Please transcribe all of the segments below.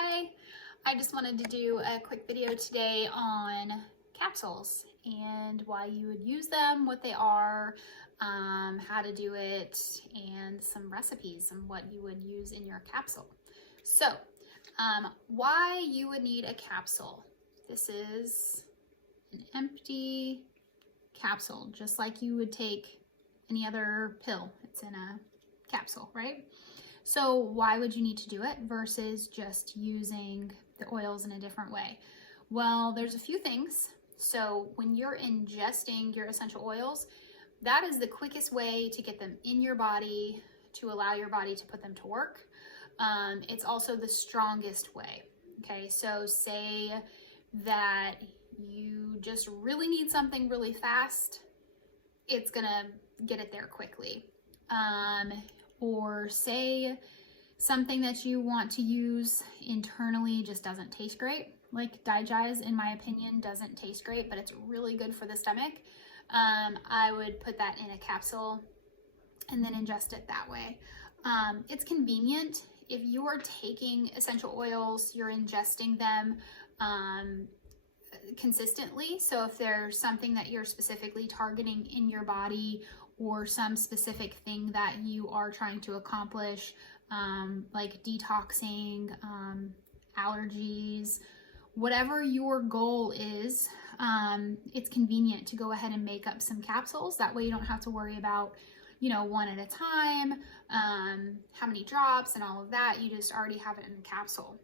Hi, I just wanted to do a quick video today on capsules and why you would use them, what they are, how to do it, and some recipes and what you would use in your capsule. So, why you would need a capsule. This is an empty capsule, just like you would take any other pill. It's in a capsule, right? So why would you need to do it versus just using the oils in a different way? Well, there's a few things. So when you're ingesting your essential oils, that is the quickest way to get them in your body, to allow your body to put them to work. It's also the strongest way. Okay, so say that you just really need something really fast, it's gonna get it there quickly. Or say something that you want to use internally just doesn't taste great. Like Digize, in my opinion, doesn't taste great, but it's really good for the stomach. I would put that in a capsule and then ingest it that way. It's convenient. If you are taking essential oils, you're ingesting them consistently. So if there's something that you're specifically targeting in your body or some specific thing that you are trying to accomplish, like detoxing, allergies, whatever your goal is, it's convenient to go ahead and make up some capsules. That way you don't have to worry about, one at a time, how many drops and all of that. You just already have it in a capsule.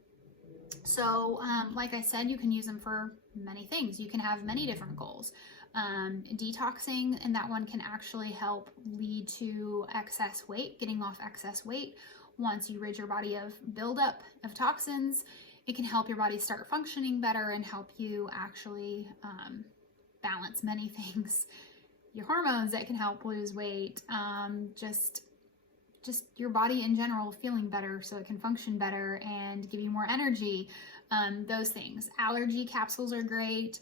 So like I said, you can use them for many things. You can have many different goals. Detoxing, and that one can actually help lead to excess weight, getting off excess weight. Once you rid your body of buildup of toxins, it can help your body start functioning better and help you actually balance many things. Your hormones that can help lose weight, just your body in general feeling better so it can function better and give you more energy, those things. Allergy capsules are great.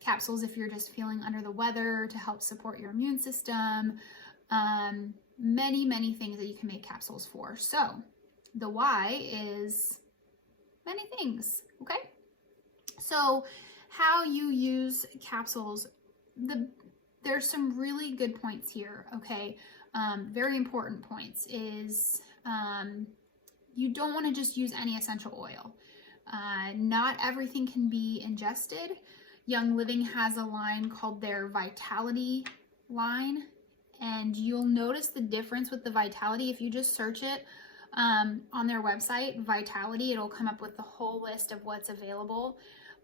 Capsules if you're just feeling under the weather to help support your immune system. Many things that you can make capsules for. So the why is many things, okay? So how you use capsules, there's some really good points here, okay? Very important points is you don't want to just use any essential oil. Not everything can be ingested. Young Living has a line called their Vitality line, and you'll notice the difference with the Vitality. If you just search it on their website, Vitality, it'll come up with the whole list of what's available.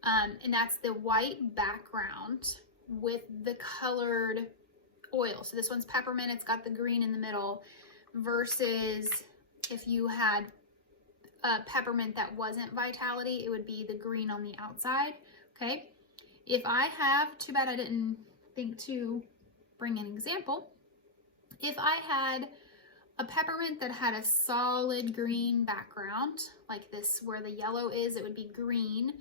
And that's the white background with the colored oil. So this one's peppermint, it's got the green in the middle, versus if you had a peppermint that wasn't Vitality, it would be the green on the outside, okay? If I have, too bad I didn't think to bring an example. If I had a peppermint that had a solid green background, like this where the yellow is, it would be green.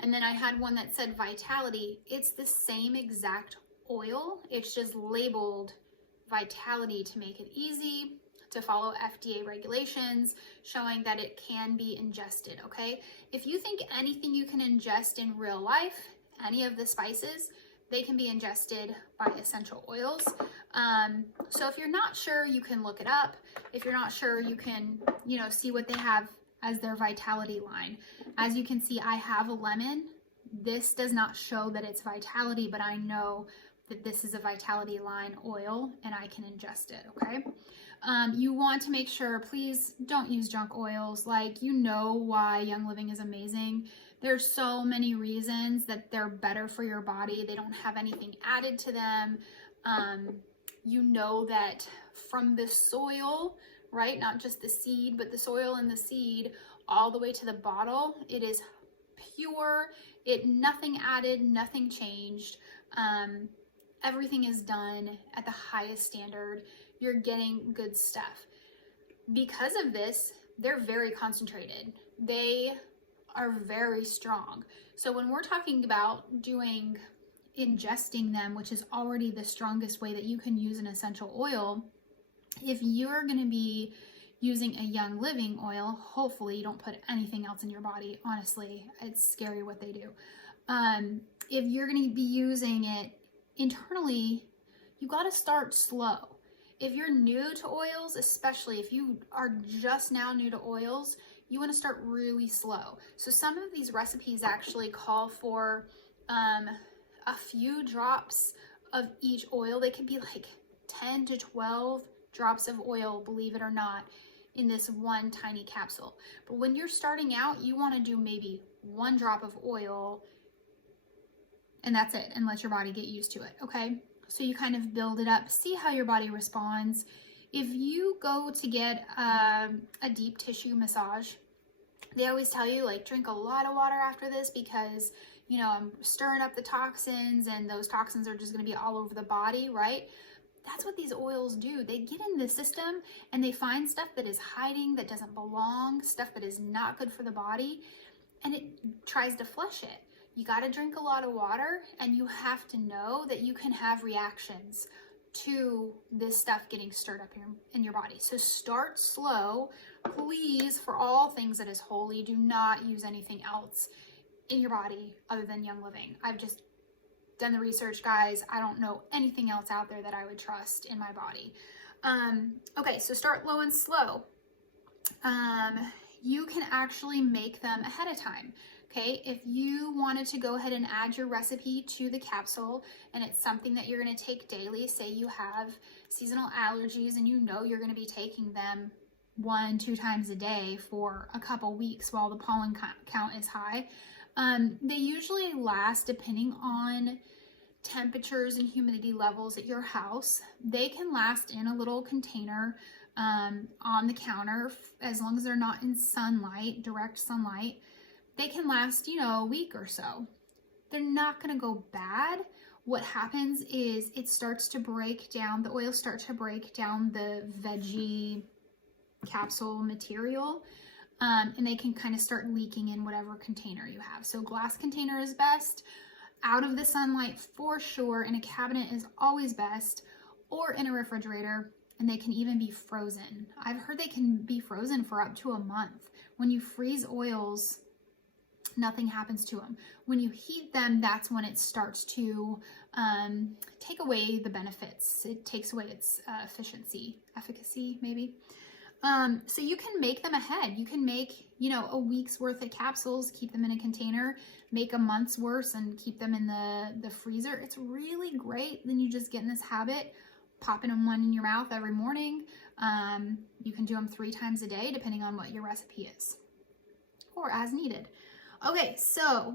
And then I had one that said Vitality, it's the same exact oil. It's just labeled Vitality to make it easy to follow FDA regulations, showing that it can be ingested, okay? If you think anything you can ingest in real life, any of the spices, they can be ingested by essential oils. So if you're not sure, you can look it up. If you're not sure, you can, see what they have as their Vitality line. As you can see, I have a lemon. This does not show that it's Vitality, but I know that this is a Vitality line oil and I can ingest it, okay? You want to make sure, please don't use junk oils. Like, why Young Living is amazing. There's so many reasons that they're better for your body. They don't have anything added to them. That from the soil, right? Not just the seed, but the soil and the seed all the way to the bottle, it is pure. Nothing added, nothing changed. Everything is done at the highest standard. You're getting good stuff. Because of this, they're very concentrated. They are very strong. So when we're talking about ingesting them, which is already the strongest way that you can use an essential oil, if you're going to be using a Young Living oil, hopefully you don't put anything else in your body. Honestly, it's scary what they do. If you're going to be using it internally, you got to start slow. If you're new to oils, especially if you are just now new to oils, you want to start really slow. So some of these recipes actually call for a few drops of each oil. They could be like 10 to 12 drops of oil, believe it or not, in this one tiny capsule. But when you're starting out, you want to do maybe 1 drop of oil, and that's it, and let your body get used to it, okay? So you kind of build it up, see how your body responds. If you go to get a deep tissue massage, they always tell you, like, drink a lot of water after this because, you know, I'm stirring up the toxins and those toxins are just going to be all over the body, right? That's what these oils do. They get in the system and they find stuff that is hiding, that doesn't belong, stuff that is not good for the body, and it tries to flush it. You got to drink a lot of water, and you have to know that you can have reactions to this stuff getting stirred up in your body. So start slow. Please, for all things that is holy, do not use anything else in your body other than Young Living. I've just done the research, guys. I don't know anything else out there that I would trust in my body. Okay, so start low and slow. You can actually make them ahead of time. Okay, if you wanted to go ahead and add your recipe to the capsule and it's something that you're going to take daily, say you have seasonal allergies and you know you're going to be taking them 1-2 times a day for a couple weeks while the pollen count is high, they usually last, depending on temperatures and humidity levels at your house, they can last in a little container on the counter as long as they're not in sunlight, direct sunlight. They can last, you know, a week or so. They're not going to go bad. What happens is it starts to break down, the oils start to break down the veggie capsule material, and they can kind of start leaking in whatever container you have. So glass container is best, out of the sunlight for sure, in a cabinet is always best, or in a refrigerator, and they can even be frozen. I've heard they can be frozen for up to a month. When you freeze oils, nothing happens to them. When you heat them, that's when it starts to take away the benefits. It takes away its efficacy maybe. So you can make them ahead. You can make, you know, a week's worth of capsules, keep them in a container, make a month's worth and keep them in the freezer. It's really great. Then you just get in this habit, popping them one in your mouth every morning. You can do them 3 times a day, depending on what your recipe is, or as needed. Okay, so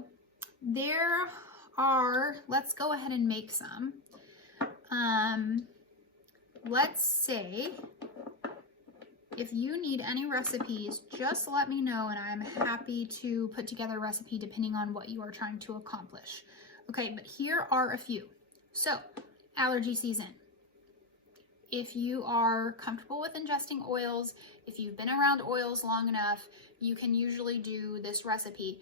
there are, let's go ahead and make some. Let's say if you need any recipes, just let me know and I'm happy to put together a recipe depending on what you are trying to accomplish. Okay, but here are a few. So, allergy season. If you are comfortable with ingesting oils, if you've been around oils long enough, you can usually do this recipe.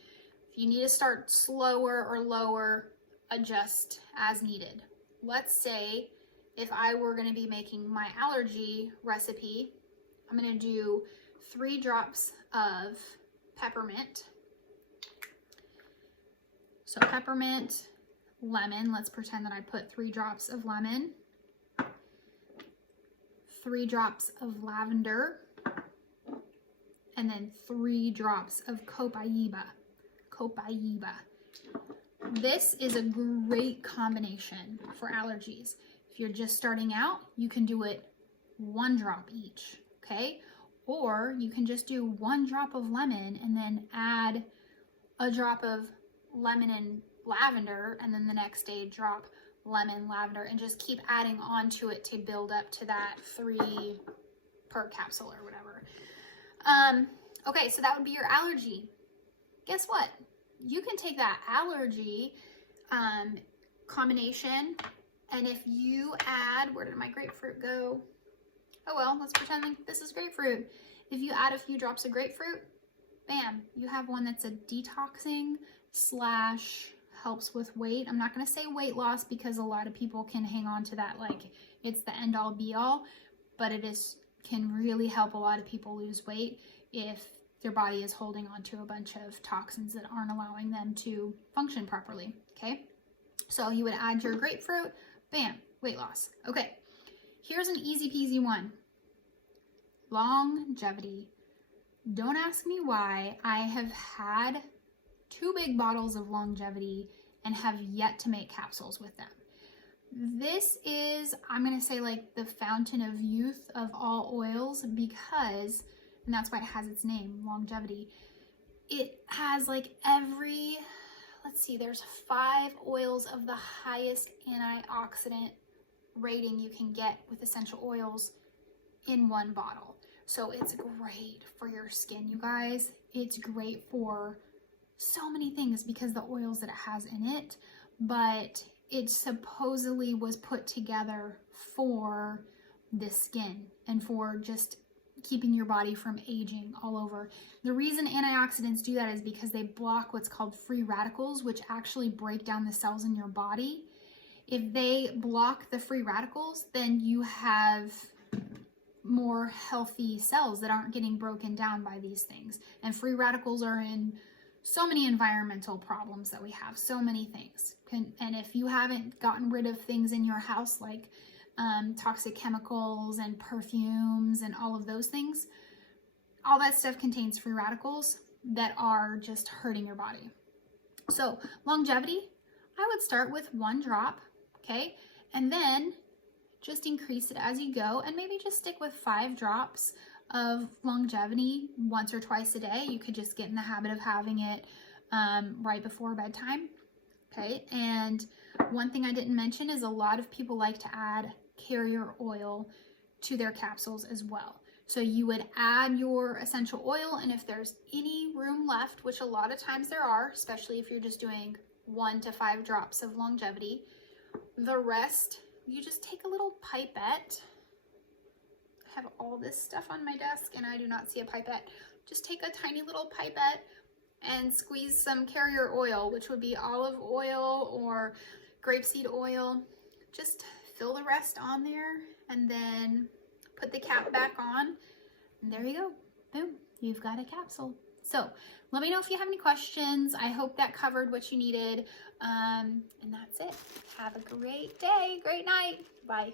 If you need to start slower or lower, adjust as needed. Let's say if I were going to be making my allergy recipe, I'm going to do 3 drops of peppermint. So peppermint, lemon, let's pretend that I put 3 drops of lemon, 3 drops of lavender, and then 3 drops of copaiba. This is a great combination for allergies. If you're just starting out, you can do it 1 drop each, okay? Or you can just do 1 drop of lemon and then add a drop of lemon and lavender, and then the next day drop lemon, lavender, and just keep adding on to it to build up to that 3 per capsule or whatever. Okay, so that would be your allergy. Guess what? You can take that allergy combination, and if you add, where did my grapefruit go? Oh well, let's pretend this is grapefruit. If you add a few drops of grapefruit, bam, you have one that's a detoxing / helps with weight. I'm not going to say weight loss because a lot of people can hang on to that like it's the end all be all, but it is can really help a lot of people lose weight if their body is holding on to a bunch of toxins that aren't allowing them to function properly, okay? So you would add your grapefruit, bam, weight loss. Okay, here's an easy peasy one. Longevity. Don't ask me why. I have had 2 big bottles of longevity and have yet to make capsules with them. This is, I'm going to say, like the fountain of youth of all oils, because, and that's why it has its name, longevity. It has like every, let's see, there's 5 oils of the highest antioxidant rating you can get with essential oils in one bottle. So it's great for your skin, you guys. It's great for so many things because the oils that it has in it, but it supposedly was put together for the skin and for just keeping your body from aging all over. The reason antioxidants do that is because they block what's called free radicals, which actually break down the cells in your body. If they block the free radicals, then you have more healthy cells that aren't getting broken down by these things. And free radicals are in so many environmental problems that we have, so many things. And if you haven't gotten rid of things in your house like toxic chemicals and perfumes and all of those things, all that stuff contains free radicals that are just hurting your body. So longevity, I would start with 1 drop, okay? And then just increase it as you go, and maybe just stick with 5 drops of longevity once or twice a day. You could just get in the habit of having it right before bedtime, okay? And one thing I didn't mention is a lot of people like to add carrier oil to their capsules as well. So you would add your essential oil, and if there's any room left, which a lot of times there are, especially if you're just doing 1 to 5 drops of longevity, the rest, you just take a little pipette. I have all this stuff on my desk and I do not see a pipette. Just take a tiny little pipette and squeeze some carrier oil, which would be olive oil or grapeseed oil. Just fill the rest on there and then put the cap back on. And there you go. Boom. You've got a capsule. So let me know if you have any questions. I hope that covered what you needed. And that's it. Have a great day, great night. Bye.